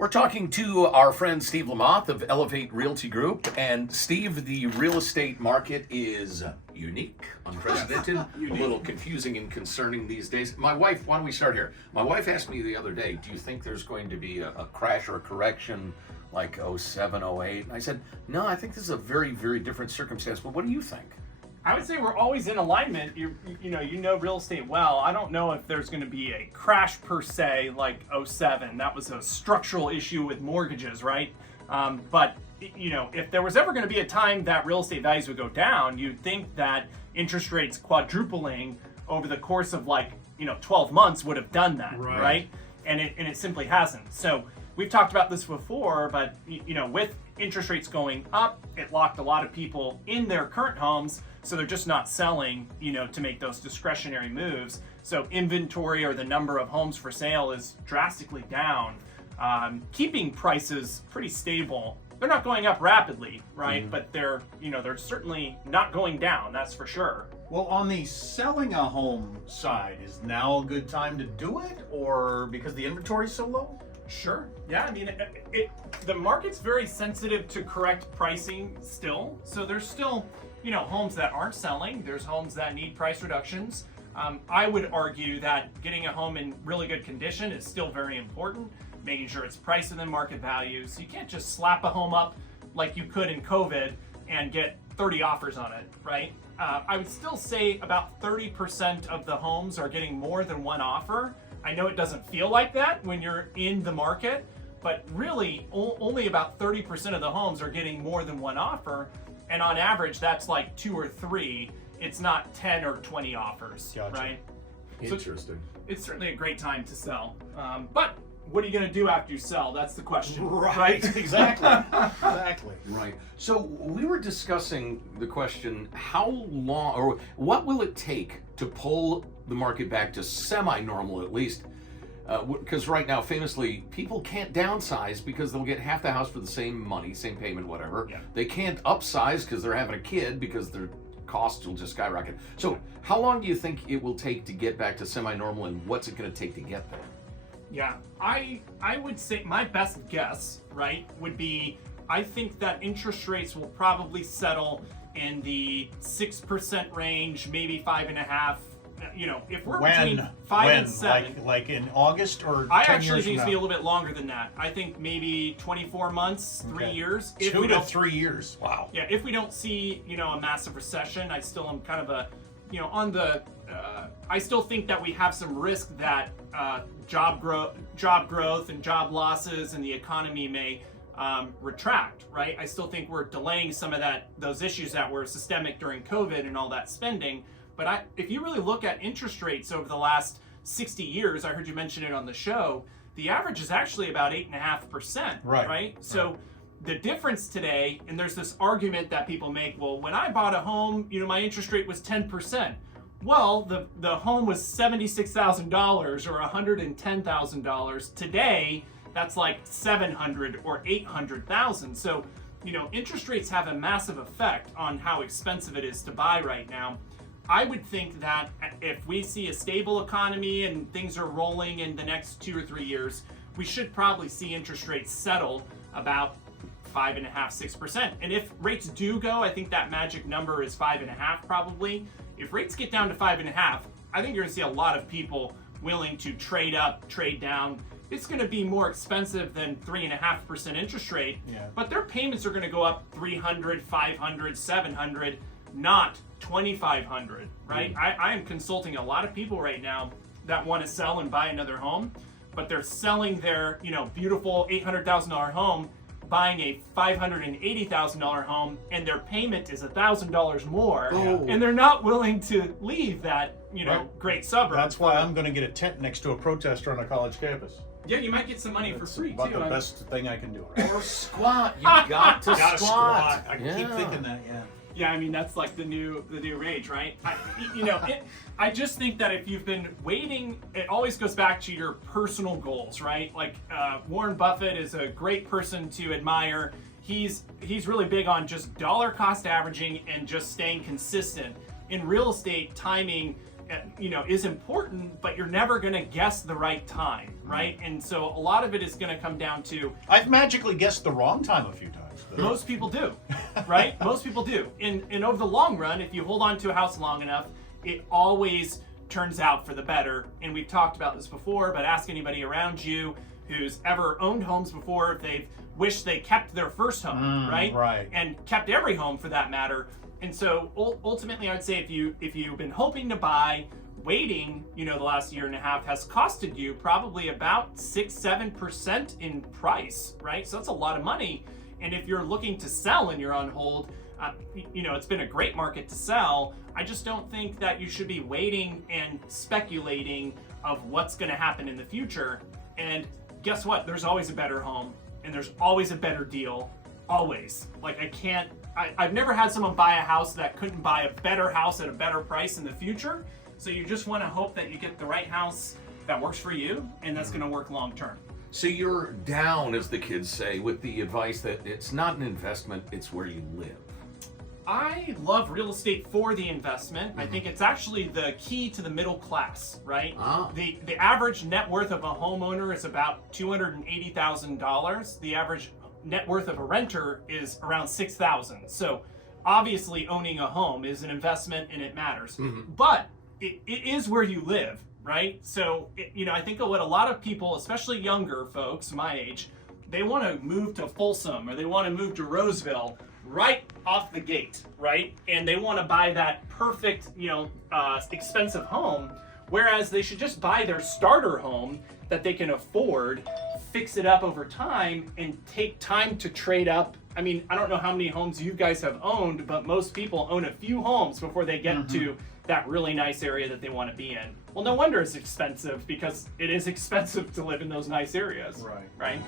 We're talking to our friend Steve Lamothe of Elevate Realty Group. And Steve, the real estate market is unique, unprecedented, a little confusing and concerning these days. My wife, why don't we start here? My wife asked me the other day, do you think there's going to be a crash or a correction like 07, 08? And I said, no, I think this is a very, very different circumstance. But what do you think? I would say we're always in alignment. You know real estate well. I don't know if there's going to be a crash per se like '07. That was a structural issue with mortgages, right? But if there was ever going to be a time that real estate values would go down, you'd think that interest rates quadrupling over the course of 12 months would have done that, right? And it simply hasn't. So we've talked about this before, but with interest rates going up, it locked a lot of people in their current homes. So they're just not selling, to make those discretionary moves. So inventory or the number of homes for sale is drastically down, keeping prices pretty stable. They're not going up rapidly, right? But they're certainly not going down. That's for sure. Well, on the selling a home side, is now a good time to do it, or because the inventory is so low? Sure. Yeah. I mean, the market's very sensitive to correct pricing still. So there's still, homes that aren't selling. There's homes that need price reductions. I would argue that getting a home in really good condition is still very important. Making sure it's priced within market value. So you can't just slap a home up like you could in COVID and get 30 offers on it, right? I would still say about 30% of the homes are getting more than one offer. I know it doesn't feel like that when you're in the market, but really only about 30% of the homes are getting more than one offer. And on average, that's like 2 or 3. It's not 10 or 20 offers, right? Interesting. So it's certainly a great time to sell. But what are you going to do after you sell? That's the question, Right. Exactly. Exactly. Right. So we were discussing the question, how long or what will it take to pull the market back to semi-normal at least? Because right now, famously, people can't downsize because they'll get half the house for the same money, same payment, whatever. Yeah. They can't upsize because they're having a kid because their costs will just skyrocket. So how long do you think it will take to get back to semi-normal, and what's it going to take to get there? Yeah, I would say my best guess, right, would be I think that interest rates will probably settle in the 6% range, maybe 5.5%. If we're between 5 and 7, like in August or 10 I actually years think it's from be a now? little bit longer than that. I think maybe 24 months, 3 years. If 2 we to don't, 3 years. Wow. yeah, if we don't see a massive recession, I still am kind of on the. I still think that we have some risk that job growth and job losses and the economy may retract, right? I still think we're delaying some of those issues that were systemic during COVID and all that spending. But if you really look at interest rates over the last 60 years, I heard you mention it on the show, the average is actually about 8.5%, right? So the difference today, and there's this argument that people make, well, when I bought a home, my interest rate was 10%. Well, the home was $76,000 or $110,000. Today, that's like $700,000 or $800,000. So, interest rates have a massive effect on how expensive it is to buy right now. I would think that if we see a stable economy and things are rolling in the next 2 or 3 years, we should probably see interest rates settle about 5.5%, 6%. And if rates do go, I think that magic number is 5.5 probably. If rates get down to 5.5, I think you're gonna see a lot of people willing to trade up, trade down. It's gonna be more expensive than 3.5% interest rate, but their payments are gonna go up $300, $500, $700, not $2,500, right? I am consulting a lot of people right now that want to sell and buy another home, but they're selling their, beautiful $800,000 home, buying a $580,000 home, and their payment is $1,000 more, and they're not willing to leave that, great suburb. That's why I'm going to get a tent next to a protester on a college campus. Yeah, you might get some money for free About too. the best thing I can do. Or squat. You got to Gotta squat. I keep thinking that. Yeah. Yeah, I mean that's like the new rage, right? I just think that if you've been waiting, it always goes back to your personal goals, right? Like Warren Buffett is a great person to admire. He's really big on just dollar cost averaging and just staying consistent. In real estate, timing is important, but you're never going to guess the right time, right? And so a lot of it is going to come down to I've magically guessed the wrong time a few times. But... most people do, right? Most people do. And over the long run, if you hold on to a house long enough, it always turns out for the better. And we've talked about this before, but ask anybody around you who's ever owned homes before if they've wished they kept their first home, right? Right. And kept every home for that matter. And so ultimately, I'd say if you've been hoping to buy, waiting, the last year and a half has costed you probably about 6-7% in price, right? So that's a lot of money. And if you're looking to sell and you're on hold, it's been a great market to sell. I just don't think that you should be waiting and speculating of what's going to happen in the future. And guess what? There's always a better home, and there's always a better deal. Always. Like I've never had someone buy a house that couldn't buy a better house at a better price in the future. So you just want to hope that you get the right house that works for you, and that's going to work long term. So you're down, as the kids say, with the advice that it's not an investment, it's where you live. I love real estate for the investment. I think it's actually the key to the middle class, right? Ah. The average net worth of a homeowner is about $280,000. The average net worth of a renter is around $6,000. So obviously owning a home is an investment and it matters. But it is where you live, right? So, I think of what a lot of people, especially younger folks my age, they want to move to Folsom or they want to move to Roseville right off the gate, right? And they want to buy that perfect, expensive home, whereas they should just buy their starter home that they can afford, fix it up over time, and take time to trade up. I mean, I don't know how many homes you guys have owned, but most people own a few homes before they get to that really nice area that they want to be in. Well, no wonder it's expensive, because it is expensive to live in those nice areas. Right. Right?